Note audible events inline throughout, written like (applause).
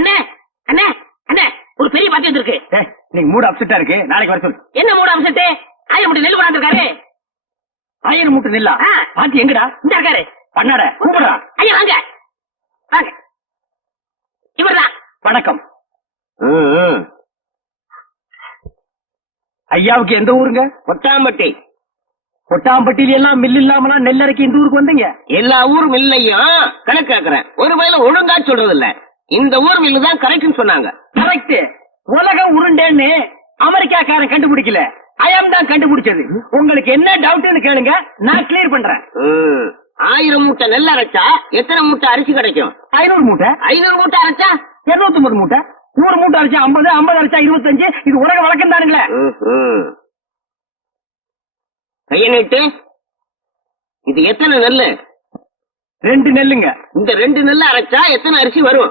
அண்ணே அண்ணே அண்ணே ஒரு பெரிய பாத்தி வந்திருக்கு. ஏய், நீங்க மூடு அப்செட்டா இருக்கு. நாளைக்கு வர சொல்லு. என்ன மூட அம்சத்து ஆயிரம் மூட்டை நெல் கொண்டாந்துருக்காரு. ஆயிரம் மூட்டை நெல்லா? ஆ. பாத்தி எங்கடா? இந்த இருக்காரு. பண்ணாட கூப்பிடுறா ஐயா வாங்க. வாங்க. இவர்தான் வணக்கம். ஐயாவுக்கு எந்த ஊருங்க? கொட்டாம்பட்டி கொட்டாம்பட்டியில எல்லாம் மில் இல்லாமலாம் நெல் அரைக்க இந்த ஊருக்கு வந்தீங்க? எல்லா ஊர் மில்லையும் கணக்கு கேக்குறேன். ஒரு வயல ஒழுங்கா சொல்றது இல்ல இந்த ஊர் மில்லு தான் கரெக்ட்னு சொன்னாங்க. கரெக்ட் உலக உருண்டேன்னு அமெரிக்காக்காரன் கண்டுபிடிக்கல. அயம் தான் கண்டுபிடிச்சது. உங்களுக்கு என்ன டவுட்னு கேளுங்க. நான் கிளியர் பண்றேன். ஆயிரம் மூட்டை நெல் அரைச்சா எத்தனை மூட்டை அரிசி கிடைக்கும்? ஐநூறு மூட்டை. ஐநூறு மூட்டை அரைச்சா? இருநூத்தி ஒன்பது மூட்டை. நூறு மூட்டை அரைச்சா ஐம்பது ஐம்பது அரைச்சா இருபத்தஞ்சு. இது உலக வழக்கம் தானுங்களே. கைய நீட்டு. இது எத்தனை நெல்லு? ரெண்டு நெல்லுங்க. இந்த ரெண்டு நெல்லு அரைச்சா எத்தனை அரிசி வரும்?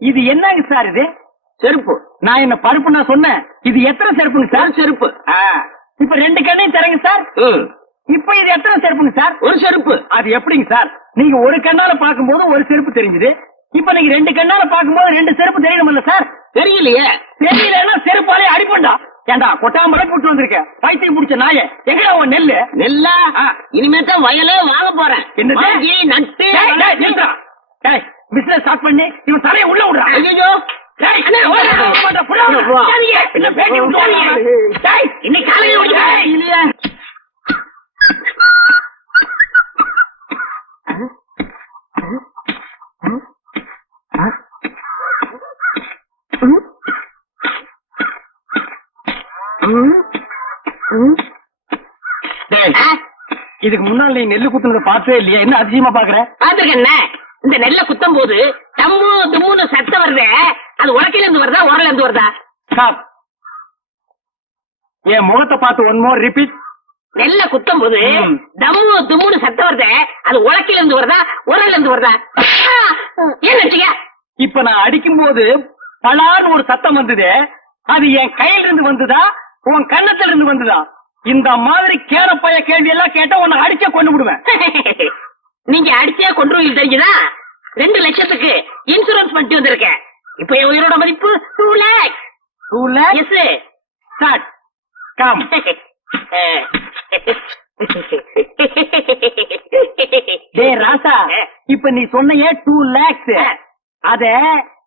இது என்னங்க சார் இது? செருப்பு. நான் என்ன பருப்பு நான் சொன்னேன். இது எத்தனை செருப்புங்க சார்? செருப்பு. ஆ, இப்ப ரெண்டு கண்ணையும் தரங்க சார். ம். இப்ப இது எத்தனை செருப்புங்க சார்? ஒரு செருப்பு. அது எப்படிங்க சார்? நீங்க ஒரு கண்ணால பாக்கும்போது ஒரு செருப்பு தெரிஞ்சது. இப்ப நீங்க ரெண்டு கண்ணால பாக்கும்போது ரெண்டு செருப்பு தெரியணும்ல சார்? தெரியலையே. தெரியலன்னா செருப்பாலே அடிப்பண்டா ஏண்டா கொட்டாம்பரை போட்டு வந்திருக்க பைத்தியம் பிடிச்ச நாய. எங்கடா உன் நெல்லு? நெல்லா? ஆ. இனிமே தான் வயலே வாங்க போறேன்? வாங்கி நட்டு business start பண்ணி இவன் தலையை உள்ள விடுறா. ஐயோ இன்னைக்கு காலையில. இல்லையே. இதுக்கு முன்னால நீ நெல்லு குத்துனதை பார்த்தே இல்லையா? என்ன அதிசயமா பாக்குற பாத்துருக்கேன் அண்ணே. இந்த நெல்ல குத்தும் போது தம்மு தும்முன்னு சத்தம் வருதே அது உலக்கையில இருந்து வருதா உரல இருந்து வருதா? ஸ்டாப் என் முகத்தை பார்த்து ஒன் மோர் ரிப்பீட் நெல்ல குத்தும் போது. தம்மு தும்முன்னு சத்தம் வருதே அது உலக்கையில இருந்து வருதா உரல இருந்து வருதா? (laughs) ஏன் வச்சுக்க இப்ப நான் அடிக்கும் போது பலான்னு ஒரு சத்தம் வந்தது அது என் கையில இருந்து வந்ததா உன் கன்னத்துல இருந்து வந்ததா? இந்த மாதிரி கேரப்பைய கேள்வி எல்லாம் கேட்டா உன்னை அடிச்சே கொண்டு விடுவேன் நீங்க அடிச்சே கொண்டுருவீங்க தெரிஞ்சுதா ரெண்டு லட்சத்துக்கு இன்சூரன்ஸ் பண்ணிட்டு வந்திருக்கேன் இப்ப என் உயிரோட மதிப்பு? டூ லேக்ஸ் டூ லேக் எஸ் ஸ்டார்ட் கம் டே ராசா இப்ப நீ சொன்னையே டூ லேக்ஸ் அத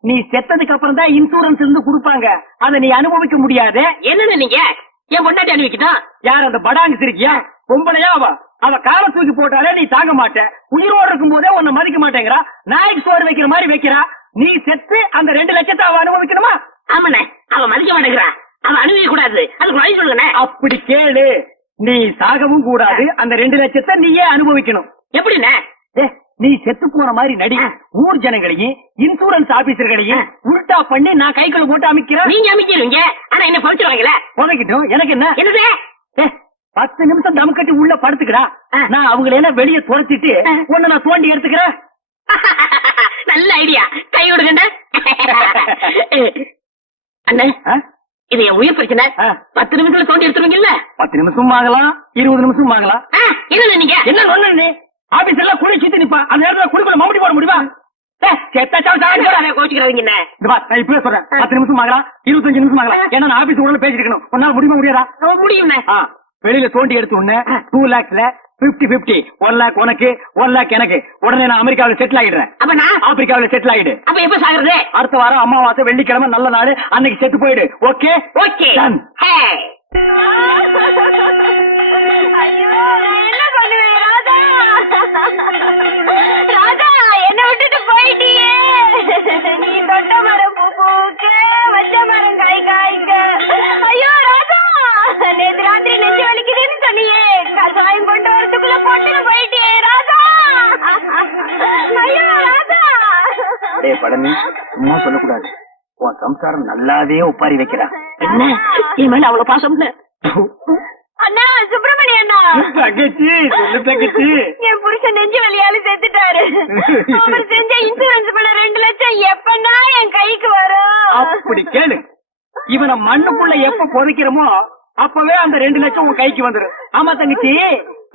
நீ செத்ததுக்கு அப்புறம் தான் இன்சூரன்ஸ் இருந்து கொடுப்பாங்க. அத நீ அனுபவிக்க முடியாது. என்னன்னு நீங்க? என் பொண்டாட்டி அனுப்பிக்கிட்டோம் யார் அந்த படாங்கு சிரிக்கியா? பொம்பளையா அவ? அவ காலை தூக்கி போட்டாலே நீ தாங்க மாட்ட. உயிரோடு இருக்கும் போதே உன்னை மதிக்க மாட்டேங்கிறா. நாய்க்கு சோறு வைக்கிற மாதிரி வைக்கிறா. நீ செத்து அந்த ரெண்டு லட்சத்தை அவ அனுபவிக்கணுமா? ஆமாண்ணே. அவன் மதிக்க மாட்டேங்கிறான் அவன் அனுபவிக்க கூடாது. அதுக்கு வழி சொல்லுங்கண்ணே. அப்படி கேளு. நீ சாகவும் கூடாது. அந்த ரெண்டு லட்சத்தை நீயே அனுபவிக்கணும். எப்படிண்ணே? நீ செத்து போன மாதிரி நடி ஊர் ஜனங்களையும் இன்சூரன்ஸ் ஆபீசர்களையும் உல்டா பண்ணி நான் கைக்குள்ள போட்டு அமைக்கிறேன். நீங்க அமைக்கிறீங்க ஆனா என்ன பறிச்சிருவாங்களே உனக்கிட்டும் எனக்கு என்ன என்னது பத்து நிமிஷம் தம் கட்டி உள்ள படுத்துக்கிறா. நான் அவங்கள எல்லாம் வெளியே துரத்திட்டு ஆ. உன்னை நான் தோண்டி எடுத்துக்கிறேன்? (laughs) நல்ல ஐடியா கை விடுங்கண்ணே (laughs) அண்ணே? இது என் உயிர் பிரச்சனை. பத்து நிமிஷத்துல தோண்டி எடுத்துருவீங்கல்ல? பத்து நிமிஷம் ஆகலாம் இருபது நிமிஷம் ஆகலாம். ஆ, என்னண்ணே நீங்க? என்ன நீ? ஆபீஸ் எல்லாம் சுத்தி நிப்பா. அந்த நேரத்துல குளிக்குள்ள மம்படி போட முடியுமா? வெளியில தோண்டி எடுத்த டூ லேக்ஸ்ல பிப்டி பிப்டி ஒன் லேக் உனக்கு ஒன் லேக் எனக்கு. உடனே நான் அமெரிக்காவில் செட்டில் ஆகிடுறேன் அப்ப நான்? ஆப்பிரிக்காவில் செட்டில் ஆகிடு அப்ப எப்ப சாகுறது? அடுத்த வாரம் அமாவாசை வெள்ளிக்கிழமை நல்ல நாள். அன்னைக்கு செத்து போயிடு. ஓகே ஓகே பழனி சும்மா சொல்லக்கூடாது. உன் சம்சாரம் நல்லாவே ஒப்பாரி வைக்கிறா. என்ன என் மேல அவ்வளவு பாசம் இல்ல. அண்ணா சுப்பிரமணிய அண்ணா தங்கச்சி சொல்லு தங்கச்சி. என் புருஷன் நெஞ்சு வலியால செத்துட்டாரு. அவர் செஞ்ச இன்சூரன்ஸ் பண்ண ரெண்டு லட்சம் எப்பன்னா என் கைக்கு வரும். அப்படி கேளு. இவனை மண்ணுக்குள்ள எப்ப புதைக்கிறோமோ அப்பவே அந்த ரெண்டு லட்சம் உன் கைக்கு வந்துரும். ஆமா தங்கச்சி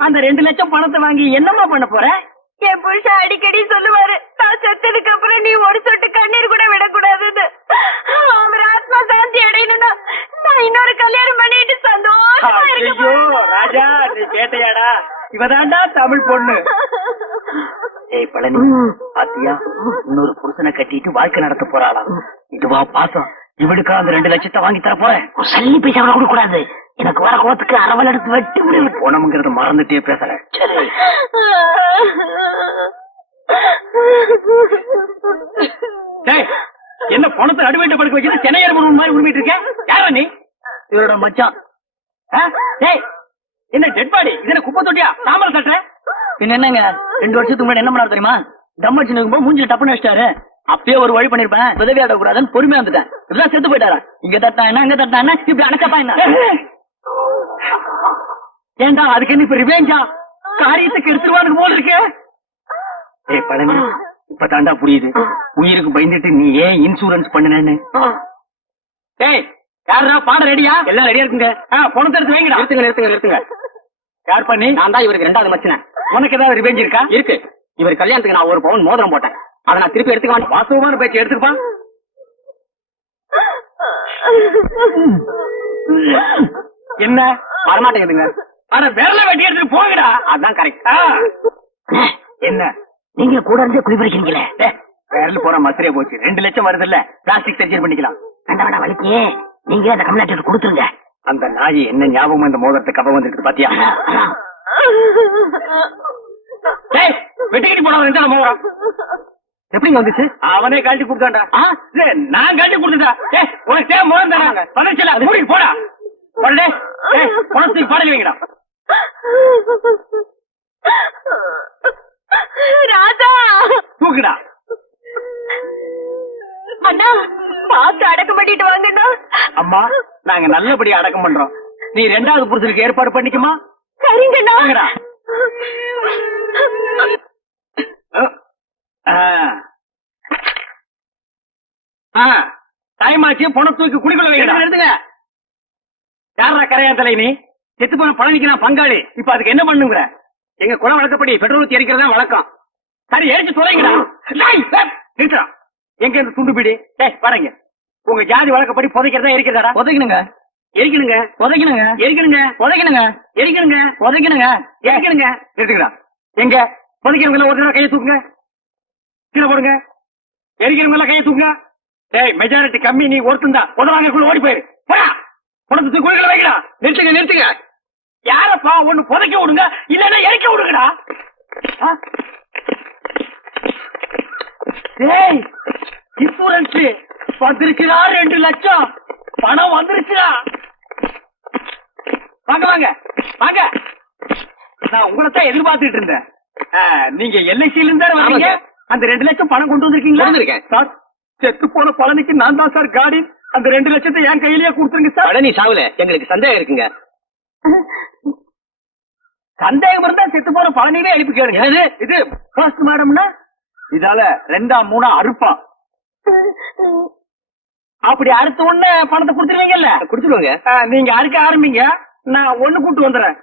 அந்த ரெண்டு லட்சம் பணத்தை வாங்கி என்னம்மா பண்ண போற? என் புருஷன் அடிக்கடி சொல்லுவாரு நான் செத்ததுக்கு அப்புறம் நீ ஒரு சொட்டு கண்ணீர் கூட விடக்கூடாதுன்னு அவர் ஆத்மா சாந்தி அடையணும்னா நான் இன்னொரு கல்யாணம் பண்ணிட்டு சந்தோஷமா இருக்க ஐயோ போறேன். ராஜா நீ கேட்டையாடா இவதாண்டா தமிழ் பொண்ணு. ஏய் பழனி பாத்தியா? இன்னொரு புருஷனை கட்டிட்டு வாழ்க்கை நடத்த போறாளாம் இதுவா பாசம். இவளுக்கா அந்த ரெண்டு லட்சத்தை வாங்கி தர போறேன். ஒரு சல்லி பைசா கூட கொடுக்க கூடாது எனக்கு வர கோத்துக்கு அரவல் எடுத்து வெட்டி விடு. போனமுங்கிறத மறந்துட்டே பேசல. சரி. என்ன பணத்தை நடுவேட்ட படுக்க வச்சுட்டு சென்னையர் மாதிரி உருமிட்டு இருக்க யாரா நீ? இவரோட மச்சான்? என்ன டெட் பாடி இது என்ன குப்பை தொட்டியா? தாமரை தட்டுற? பின்ன என்னங்க? ரெண்டு வருஷத்துக்கு முன்னாடி என்ன பண்ணாரு தெரியுமா? தம் அடிச்சு நிற்கும்போது மூஞ்சில டப்புன்னு வச்சிட்டாரு. அப்பயே ஒரு வழி பண்ணிருப்பேன். உதவி ஆடக்கூடாதுன்னு பொறுமையா வந்துட்டேன். இதெல்லாம் செத்து போயிட்டாரா? இங்க தட்டா என்ன அங்க தட்டா என்ன? இப்படி அணைச்சப்பா என்ன? ஏண்டா அதுக்கு என்ன இப்ப ரிவேஞ்சா காரியத்துக்கு எடுத்துருவானுக்கு போல இருக்கு. ஏய் பழனி இப்ப தாண்டா புரியுது. உயிருக்கு பயந்துட்டு நீ ஏன் இன்சூரன்ஸ் பண்ணுனேன்னு? ஏய் யாரா பாட ரெடியா எல்லாம் ரெடியா இருக்குங்க. பணத்தை எடுத்து வைங்கடா. நிறுத்துங்க நிறுத்துங்க நிறுத்துங்க. யார் பண்ணி? நான் தான் இவருக்கு ரெண்டாவது மச்சினேன். உனக்கு ஏதாவது ரிவெஞ்ச் இருக்கா? இருக்கு. இவர் கல்யாணத்துக்கு நான் ஒரு பவுன் மோதிரம் போட்டேன். அதை நான் திருப்பி எடுத்துக்க வாஸ்தவமான பேச்சு எடுத்துக்கப்பா. என்ன? வரமாட்டேங்குதுங்க. ஆனா விரல வெட்டி எடுத்துட்டு போங்கடா. அதான் கரெக்ட் என்ன? நீங்க கூட இருந்தே குடிபறிக்கிறீங்களே டேய், விரல் போற மசரே போச்சு. ரெண்டு லட்சம் வருது இல்ல பிளாஸ்டிக் சர்ஜரி பண்ணிக்கலாம். வேண்டாம் வேண்டாம் வலிக்கு. நீங்க அந்த கம்யூனிட்டி கொடுத்துருங்க. அந்த நாய் என்ன ஞாபகம் இந்த மோதிரத்தை கப்ப வந்துருக்கு பாத்தியா? வெட்டிக்கிட்டு போனவன் இருந்தா மோதிரம்? எப்படிங்க வந்துச்சு? அவனே கழட்டி கொடுத்தான்டா. நான் கழட்டி கொடுத்தா ஏய் உனக்கு தேவை மோதிரம் தானே? பதச்சல மூடிக்கு போடா. போடே ஏய் பணத்துக்கு பாடல் வைங்கடா. ராஜா! தூக்குடா. அம்மா நாங்க நல்லபடியா அடக்கம் பண்றோம். நீ ரெண்டாவது புருஷனுக்கு ஏற்பாடு பண்ணிக்குமா? சரிங்கண்ணா. டைம் ஆச்சு பணம் தூக்கி குடிக்குள்ள வைங்க எடுத்துங்க யாரா கரையா தலை நீ? செத்து போன பழனிக்கு நான் பங்காளி. இப்ப அதுக்கு என்ன பண்ணுங்கிற? எங்க குல வழக்கப்படி பெட்ரோல் ஊத்தி எரிக்கிறதா வழக்கம். சரி எரிச்சு தொலைங்கடா. எங்க இந்த துண்டு பீடி? டேய் வரங்க உங்க ஜாதி வழக்கப்படி புதைக்கிறதா எரிக்கிறதாடா? புதைக்கணுங்க. எரிக்கணுங்க? புதைக்கணுங்க. எரிக்கணுங்க? புதைக்கணுங்க. எரிக்கணுங்க? புதைக்கணுங்க. எரிக்கணுங்க? எடுத்துக்கடா எங்க? புதைக்கிறவங்க ஒரு தடவை கையை தூக்குங்க. கீழே போடுங்க. எரிக்கிறவங்க கையை தூக்குங்க. டேய் மெஜாரிட்டி கம்மி நீ ஒருத்தன் தான். உதவாங்கக்குள்ள ஓடி போயிரு. போடா. பணத்தை குழிகளை வைக்கடா. நிறுத்துங்க நிறுத்துங்க. யாரப்பா ஒண்ணு புதைக்க விடுங்க? இல்லன்னா எரிக்க விடுங்கடா? டேய் இன்சூரன்ஸ் வந்துருச்சுடா ரெண்டு லட்சம். பணம் வந்துருச்சுடா. வாங்க வாங்க வாங்க. நான் உங்களை தான் எதிர்பார்த்துட்டு இருந்தேன். நீங்க எல்ஐசியில இருந்தா வந்தீங்க ஆமாங்க. அந்த ரெண்டு லட்சம் பணம் கொண்டு வந்திருக்கீங்களா? வந்திருக்கேன். சார் செத்து போன பழனிக்கு நான் தான் சார் காடி அந்த ரெண்டு லட்சத்தை என் கையிலேயே கொடுத்துருங்க சார். பழனி சாவுல எங்களுக்கு சந்தேகம் இருக்குங்க. சந்தேகம் இருந்தா செத்து போன பழனிவே எழுப்பி கேளுங்க? இது ஃபர்ஸ்ட் மேடம்னா இதால ரெண்டா மூணா அறுப்பான் அப்படி அடுத்த ஒண்ணு பணத்தை குடுத்துருவீங்கல்ல? குடுத்துருவாங்க. நீங்க அறுக்க ஆரம்பிங்க. நான் ஒண்ணு கூட்டு வந்துடுறேன்